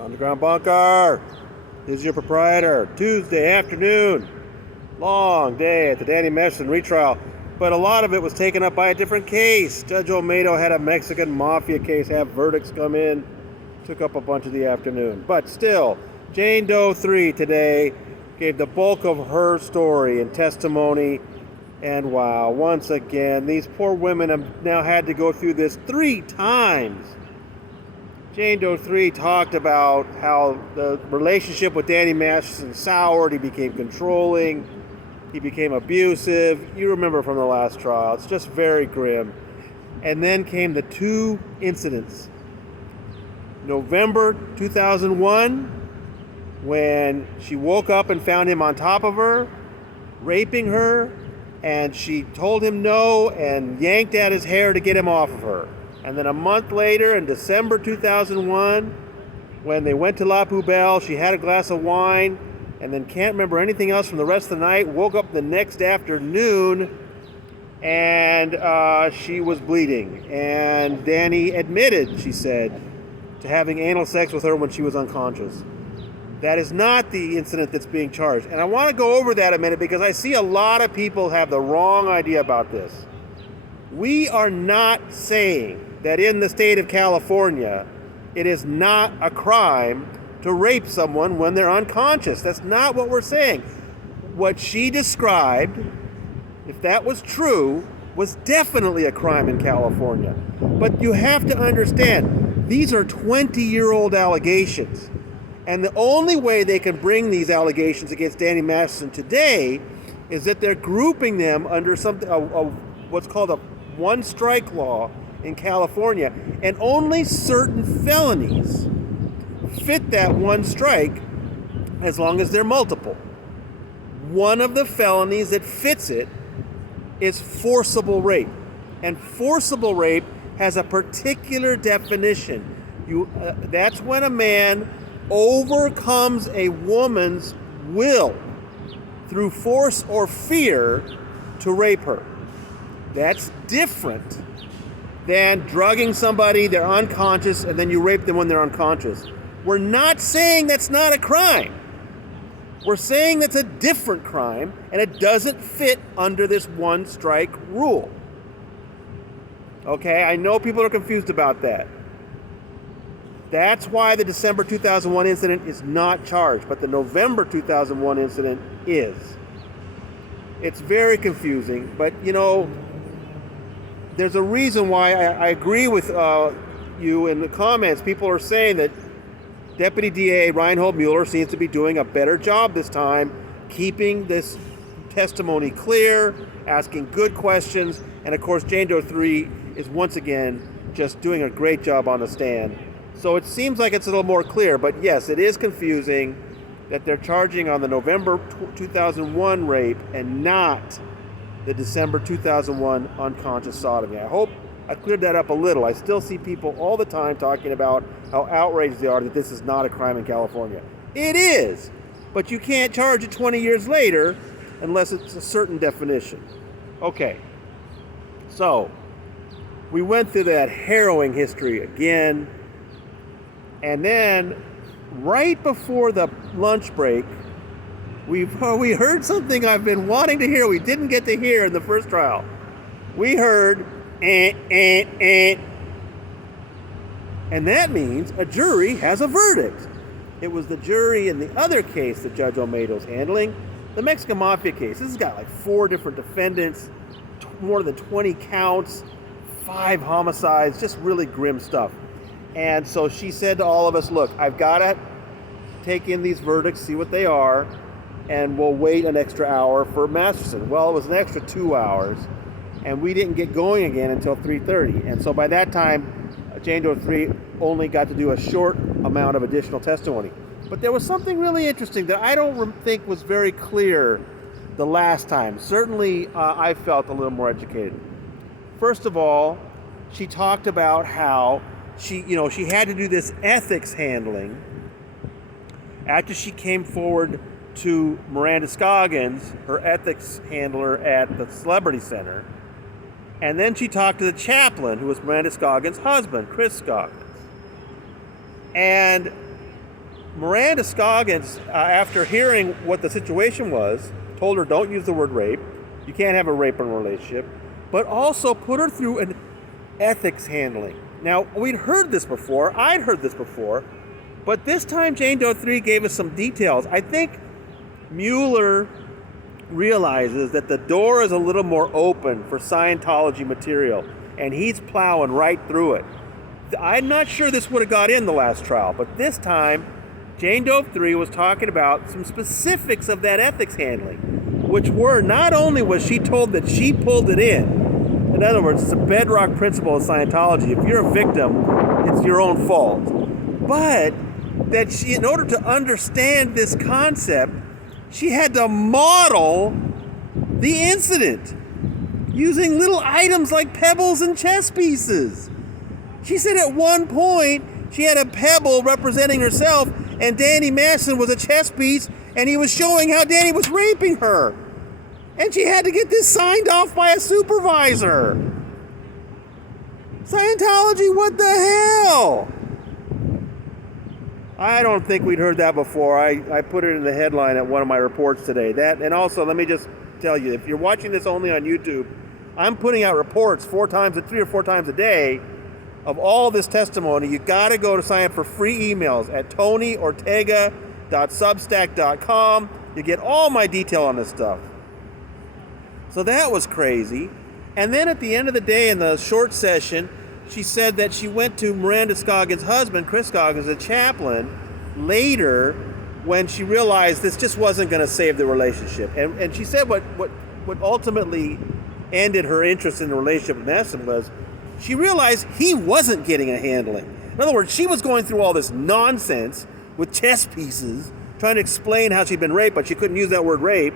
Underground Bunker. This is your proprietor. Tuesday afternoon. Long day at the Danny Masterson retrial. But a lot of it was taken up by a different case. Judge Olmedo had a Mexican mafia case have verdicts come in. Took up a bunch of the afternoon. But still, Jane Doe 3 today gave the bulk of her story and testimony. And wow, once again, these poor women have now had to go through this 3 times. Jane Doe 3 talked about how the relationship with Danny Masterson soured. He became controlling. He became abusive. You remember from the last trial. It's just very grim. And then came the 2 incidents. November 2001, when she woke up and found him on top of her, raping her, and she told him no and yanked at his hair to get him off of her. And then a month later, in December 2001, when they went to La Poubelle, she had a glass of wine and then can't remember anything else from the rest of the night, woke up the next afternoon, and she was bleeding. And Danny admitted, she said, to having anal sex with her when she was unconscious. That is not the incident that's being charged. And I want to go over that a minute because I see a lot of people have the wrong idea about this. We are not saying that in the state of California, it is not a crime to rape someone when they're unconscious. That's not what we're saying. What she described, if that was true, was definitely a crime in California. But you have to understand, these are 20-year-old allegations. And the only way they can bring these allegations against Danny Masterson today is that they're grouping them under something, what's called a one-strike law in California. And only certain felonies fit that one strike as long as they're multiple. One of the felonies that fits it is forcible rape. And forcible rape has a particular definition. That's when a man overcomes a woman's will through force or fear to rape her. That's different than drugging somebody, they're unconscious, and then you rape them when they're unconscious. We're not saying that's not a crime. We're saying that's a different crime, and it doesn't fit under this one-strike rule. Okay, I know people are confused about that. That's why the December 2001 incident is not charged, but the November 2001 incident is. It's very confusing, but you know, there's a reason why I agree with you in the comments. People are saying that Deputy DA Reinhold Mueller seems to be doing a better job this time, keeping this testimony clear, asking good questions, and of course Jane Doe 3 is once again just doing a great job on the stand. So it seems like it's a little more clear, but yes, it is confusing that they're charging on the November 2001 rape and not the December 2001 unconscious sodomy. I hope I cleared that up a little. I still see people all the time talking about how outraged they are that this is not a crime in California. It is, but you can't charge it 20 years later unless it's a certain definition. Okay, so we went through that harrowing history again. And then, right before the lunch break, we heard something I've been wanting to hear. We didn't get to hear in the first trial. We heard, And that means a jury has a verdict. It was the jury in the other case that Judge Olmedo's handling, the Mexican Mafia case. This has got like 4 different defendants, more than 20 counts, 5 homicides, just really grim stuff. And so she said to all of us, look, I've got to take in these verdicts, see what they are, and we'll wait an extra hour for Masterson. Well, it was an extra 2 hours, and we didn't get going again until 3:30. And so by that time, Jane Doe 3 only got to do a short amount of additional testimony. But there was something really interesting that I don't think was very clear the last time. Certainly, I felt a little more educated. First of all, she talked about how she had to do this ethics handling after she came forward to Miranda Scoggins, her ethics handler at the Celebrity Center. And then she talked to the chaplain, who was Miranda Scoggins' husband, Chris Scoggins. And Miranda Scoggins, after hearing what the situation was, told her don't use the word rape. You can't have a rape in a relationship. But also put her through an ethics handling. Now, we'd heard this before. I'd heard this before. But this time, Jane Doe 3 gave us some details. I think Mueller realizes that the door is a little more open for Scientology material, and he's plowing right through it. I'm not sure this would have got in the last trial, but this time, Jane Doe 3 was talking about some specifics of that ethics handling, which were not only was she told that she pulled it in other words, it's a bedrock principle of Scientology. If you're a victim, it's your own fault. But that she, in order to understand this concept, she had to model the incident using little items like pebbles and chess pieces. She said at one point she had a pebble representing herself, and Danny Masterson was a chess piece, and he was showing how Danny was raping her. And she had to get this signed off by a supervisor. Scientology, what the hell? I don't think we'd heard that before. I put it in the headline at one of my reports today. That, and also, let me just tell you, if you're watching this only on YouTube, I'm putting out reports 3 or 4 times a day of all this testimony. You got to go to sign up for free emails at tonyortega.substack.com. You get all my detail on this stuff. So that was crazy. And then at the end of the day, in the short session, she said that she went to Miranda Scoggins' husband, Chris Scoggins, a chaplain, later when she realized this just wasn't going to save the relationship. And she said what ultimately ended her interest in the relationship with Madison was she realized he wasn't getting a handling. In other words, she was going through all this nonsense with chess pieces, trying to explain how she'd been raped, but she couldn't use that word rape.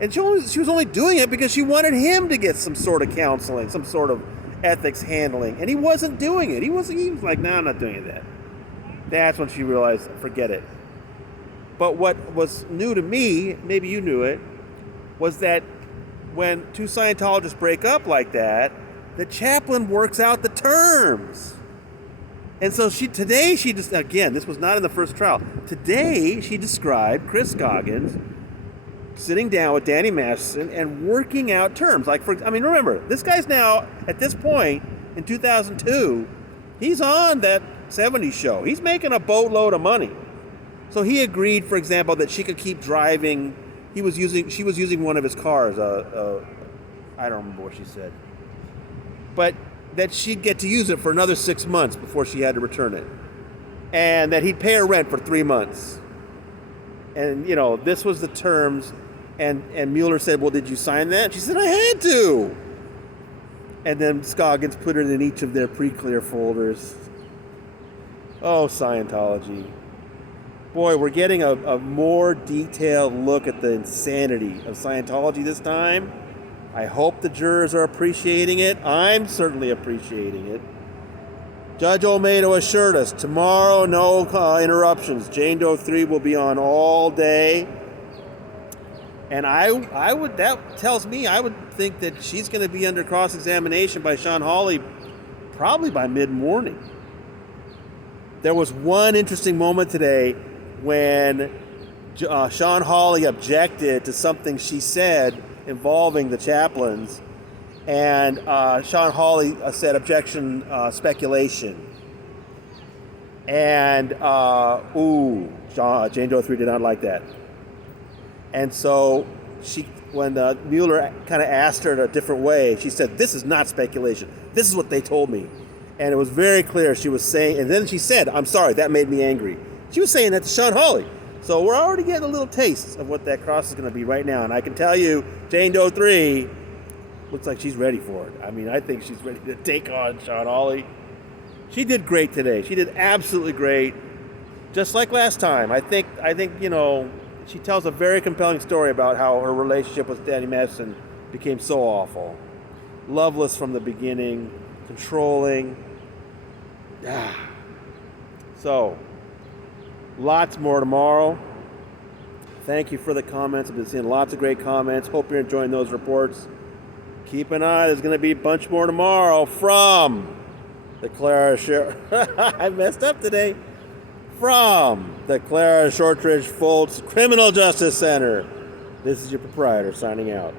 And she was only doing it because she wanted him to get some sort of counseling, some sort of ethics handling. And he wasn't doing it. He was like, no, I'm not doing that. That's when she realized, forget it. But what was new to me, maybe you knew it, was that when 2 Scientologists break up like that, the chaplain works out the terms. And so today she just, again, this was not in the first trial. Today she described Chris Scoggins sitting down with Danny Masterson and working out terms. Remember, this guy's now, at this point, in 2002, he's on that 70s show. He's making a boatload of money. So he agreed, for example, that she could keep driving. She was using one of his cars. I don't remember what she said. But that she'd get to use it for another 6 months before she had to return it. And that he'd pay her rent for 3 months. And, this was the terms. And Mueller said, well, did you sign that? She said, I had to. And then Scoggins put it in each of their pre-clear folders. Oh, Scientology. Boy, we're getting a more detailed look at the insanity of Scientology this time. I hope the jurors are appreciating it. I'm certainly appreciating it. Judge Olmedo assured us, tomorrow, no interruptions. Jane Doe 3 will be on all day. And that tells me I would think that she's going to be under cross-examination by Sean Hawley probably by mid-morning. There was one interesting moment today when Sean Hawley objected to something she said involving the chaplains, and Sean Hawley said, objection, speculation. And, Jane Doe 3 did not like that. And so when Mueller kind of asked her in a different way, she said, this is not speculation. This is what they told me. And it was very clear she was saying, and then she said, I'm sorry, that made me angry. She was saying that to Sean Hawley. So we're already getting a little taste of what that cross is going to be right now. And I can tell you, Jane Doe 3 looks like she's ready for it. I think she's ready to take on Sean Hawley. She did great today. She did absolutely great. Just like last time. I think, she tells a very compelling story about how her relationship with Danny Masterson became so awful. Loveless from the beginning, controlling. So, lots more tomorrow. Thank you for the comments. I've been seeing lots of great comments. Hope you're enjoying those reports. Keep an eye. There's going to be a bunch more tomorrow from the Clara Show. I messed up today. from the Clara Shortridge Foltz Criminal Justice Center, this is your proprietor signing out.